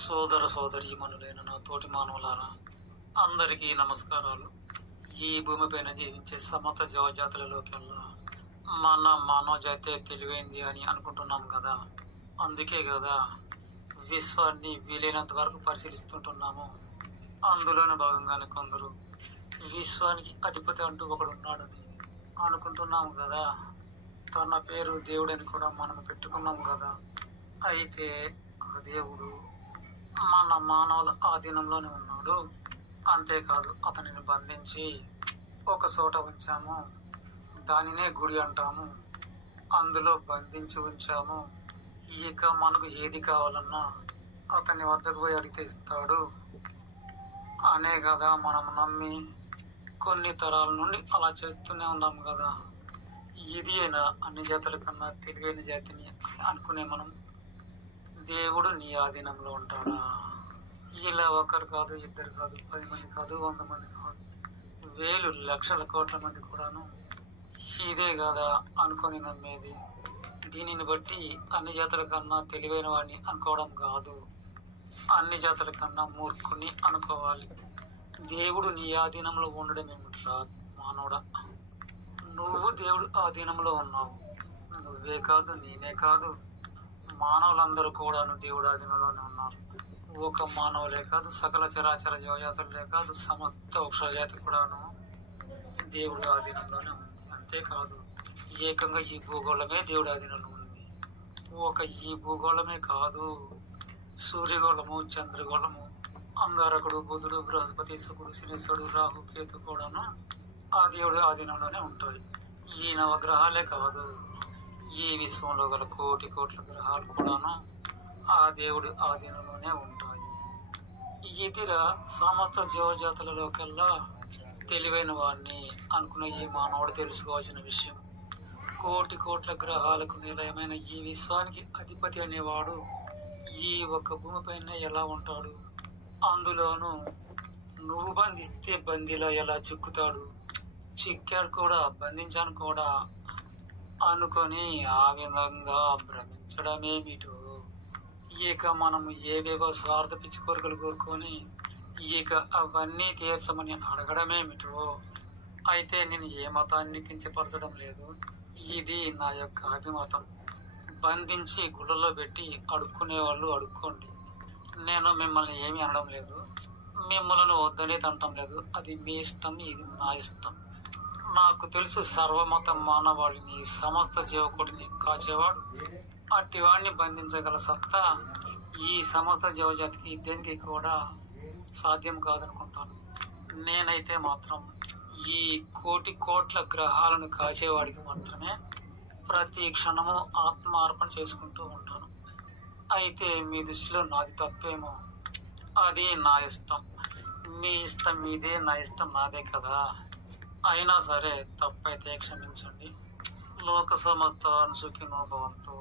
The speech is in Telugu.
సోదర సోదరీమణులైన నా తోటి మానవులారా, అందరికీ నమస్కారాలు. ఈ భూమిపైన జీవించే సమస్త జీవజాతులలోకెల్లా మన మానవ జాతే తెలివైంది అని అనుకుంటున్నాం కదా. అందుకే కదా విశ్వాన్ని వీలైనంత వరకు పరిశీలిస్తుంటున్నాము. అందులోని భాగంగానే కొందరు విశ్వానికి అధిపతి అంటూ ఒకడు ఉన్నాడని అనుకుంటున్నాము కదా. తన పేరు దేవుడని కూడా మనం పెట్టుకున్నాం కదా. అయితే ఆ దేవుడు మన మానవుల ఆధీనంలోనే ఉన్నాడు. అంతేకాదు, అతనిని బంధించి ఒక చోట ఉంచాము. దానినే గుడి అంటాము. అందులో బంధించి ఉంచాము. ఇక మనకు ఏది కావాలన్నా అతని వద్దకు పోయి అడిగితే ఇస్తాడు అనే కదా మనం నమ్మి కొన్ని తరాల నుండి అలా చేస్తూనే ఉన్నాం కదా. ఇది అయినా అన్ని జాతుల కన్నా తెలివైన జాతిని అనుకునే మనం దేవుడు నీ ఆధీనంలో ఉంటాడా? ఇలా ఒకరు కాదు, ఇద్దరు కాదు, 10 మంది కాదు, 100 మంది కాదు, వేలు లక్షల కోట్ల మంది కూడాను ఇదే కదా అనుకొని నమ్మేది. దీనిని బట్టి అన్ని జాతుల కన్నా తెలివైన వాడిని అనుకోవడం కాదు, అన్ని జాతుల కన్నా మూర్ఖుని అనుకోవాలి. దేవుడు నీ ఆధీనంలో ఉండడం ఏమిట్రా మానవుడా? నువ్వు దేవుడు ఆధీనంలో ఉన్నావు. నువ్వే కాదు, నేనే కాదు, మానవులందరూ కూడాను దేవుడు ఆధీనంలోనే ఉన్నారు. ఒక మానవులే కాదు, సకల చరాచర జీవజాతులే కాదు, సమస్త వృక్షజాతి కూడాను దేవుడు ఆధీనంలోనే ఉంది. అంతేకాదు, ఏకంగా ఈ భూగోళమే దేవుడి ఆధీనంలో ఉంది. ఈ భూగోళమే కాదు, సూర్యగోళము, చంద్రగోళము, అంగారకుడు, బుధుడు, బృహస్పతి, శుకుడు, శనీశ్వరుడు, రాహు, కేతు కూడాను ఆ దేవుడి ఆధీనంలోనే ఉంటాయి. ఈ నవగ్రహాలే కాదు, ఈ విశ్వంలో గల కోటి కోట్ల గ్రహాలు కూడాను ఆ దేవుడి ఆధీనంలోనే ఉంటాయి. ఇదిరా సమస్త జీవజాతులలోకెల్లా తెలివైన వాడిని అనుకున్న ఈ మానవుడు తెలుసుకోవాల్సిన విషయం. కోటి కోట్ల గ్రహాలకు నిలయమైన ఈ విశ్వానికి అధిపతి అనేవాడు ఈ ఒక్క భూమిపైన ఎలా ఉంటాడు? అందులోనూ నువ్వు బంధిస్తే బందీలా ఎలా చిక్కుతాడు? చిక్కాడు కూడా, బంధించాను కూడా అనుకొని ఆ విధంగా భ్రమించడమేమిటో. ఇక మనము ఏవేవో స్వార్థ పిచ్చి కోరికలు కోరుకొని ఇక అవన్నీ తీర్చమని అడగడమేమిటో. అయితే నేను ఏ మతాన్ని కించపరచడం లేదు, ఇది నా యొక్క అభిమతం. బంధించి గుళ్ళలో పెట్టి అడుక్కునే వాళ్ళు అడుక్కోండి. నేను మిమ్మల్ని ఏమీ అనడం లేదు, మిమ్మల్ని వద్దనే తంటం లేదు. అది మీ ఇష్టం, ఇది నా ఇష్టం. నాకు తెలుసు, సర్వమత మానవాళిని, సమస్త జీవకోటిని కాచేవాడు. అట్టి వాడిని బంధించగల సత్తా ఈ సమస్త జీవజాతికి దేనికి కూడా సాధ్యం కాదనుకుంటాను. నేనైతే మాత్రం ఈ కోటి కోట్ల గ్రహాలను కాచేవాడికి మాత్రమే ప్రతి క్షణము ఆత్మార్పణ చేసుకుంటూ ఉంటాను. అయితే మీ దృష్టిలో నాది తప్పేమో, అది నా ఇష్టం. మీ ఇష్టం మీదే, నా ఇష్టం నాదే కదా. అయినా సరే తప్పైతే క్షమించండి. లోక సమస్త సుఖినో భవంతు.